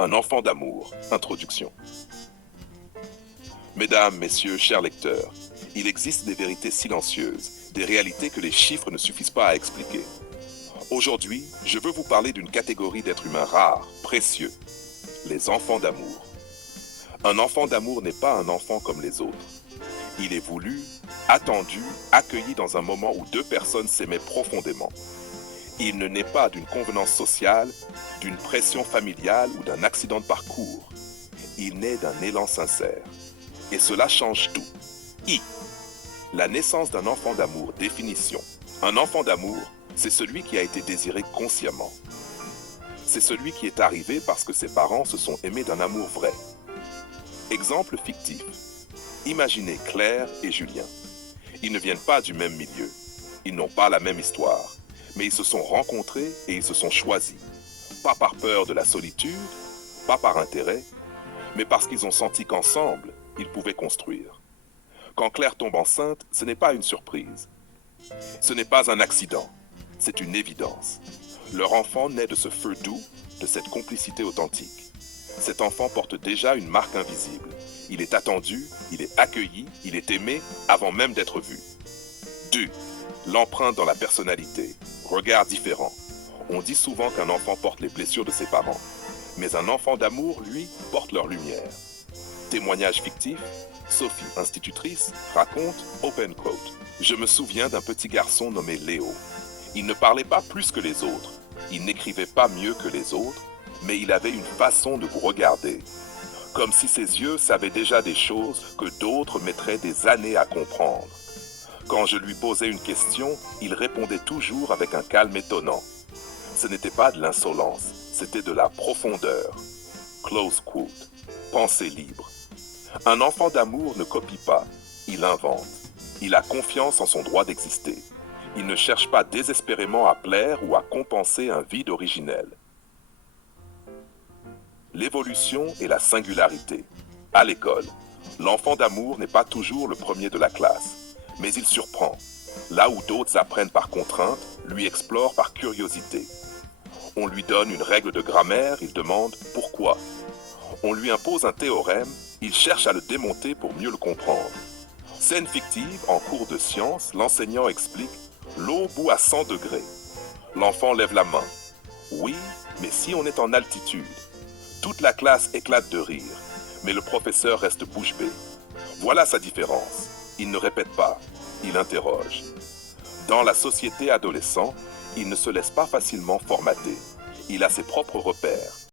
Un enfant d'amour. Introduction. Mesdames, messieurs, chers lecteurs, il existe des vérités silencieuses, des réalités que les chiffres ne suffisent pas à expliquer. Aujourd'hui, je veux vous parler d'une catégorie d'êtres humains rares, précieux, les enfants d'amour. Un enfant d'amour n'est pas un enfant comme les autres. Il est voulu, attendu, accueilli dans un moment où deux personnes s'aimaient profondément. Il ne naît pas d'une convenance sociale, d'une pression familiale ou d'un accident de parcours. Il naît d'un élan sincère. Et cela change tout. La naissance d'un enfant d'amour, définition. Un enfant d'amour, c'est celui qui a été désiré consciemment. C'est celui qui est arrivé parce que ses parents se sont aimés d'un amour vrai. Exemple fictif. Imaginez Claire et Julien. Ils ne viennent pas du même milieu. Ils n'ont pas la même histoire. Mais ils se sont rencontrés et ils se sont choisis. Pas par peur de la solitude, pas par intérêt, mais parce qu'ils ont senti qu'ensemble, ils pouvaient construire. Quand Claire tombe enceinte, ce n'est pas une surprise. Ce n'est pas un accident, c'est une évidence. Leur enfant naît de ce feu doux, de cette complicité authentique. Cet enfant porte déjà une marque invisible. Il est attendu, il est accueilli, il est aimé avant même d'être vu. 2. L'empreinte dans la personnalité. Regard différent. On dit souvent qu'un enfant porte les blessures de ses parents. Mais un enfant d'amour, lui, porte leur lumière. Témoignage fictif, Sophie, institutrice, raconte, open quote. Je me souviens d'un petit garçon nommé Léo. Il ne parlait pas plus que les autres. Il n'écrivait pas mieux que les autres, mais il avait une façon de vous regarder. Comme si ses yeux savaient déjà des choses que d'autres mettraient des années à comprendre. Quand je lui posais une question, il répondait toujours avec un calme étonnant. Ce n'était pas de l'insolence, c'était de la profondeur. Close quote. Pensée libre. Un enfant d'amour ne copie pas, il invente. Il a confiance en son droit d'exister. Il ne cherche pas désespérément à plaire ou à compenser un vide originel. L'évolution et la singularité. À l'école, l'enfant d'amour n'est pas toujours le premier de la classe, mais il surprend. Là où d'autres apprennent par contrainte, lui explore par curiosité. On lui donne une règle de grammaire, il demande pourquoi. On lui impose un théorème, il cherche à le démonter pour mieux le comprendre. Scène fictive, en cours de sciences, l'enseignant explique l'eau bout à 100 degrés. L'enfant lève la main. Oui, mais si on est en altitude. Toute la classe éclate de rire, mais le professeur reste bouche bée. Voilà sa différence. Il ne répète pas, il interroge. Dans la société adolescente, il ne se laisse pas facilement formater. Il a ses propres repères.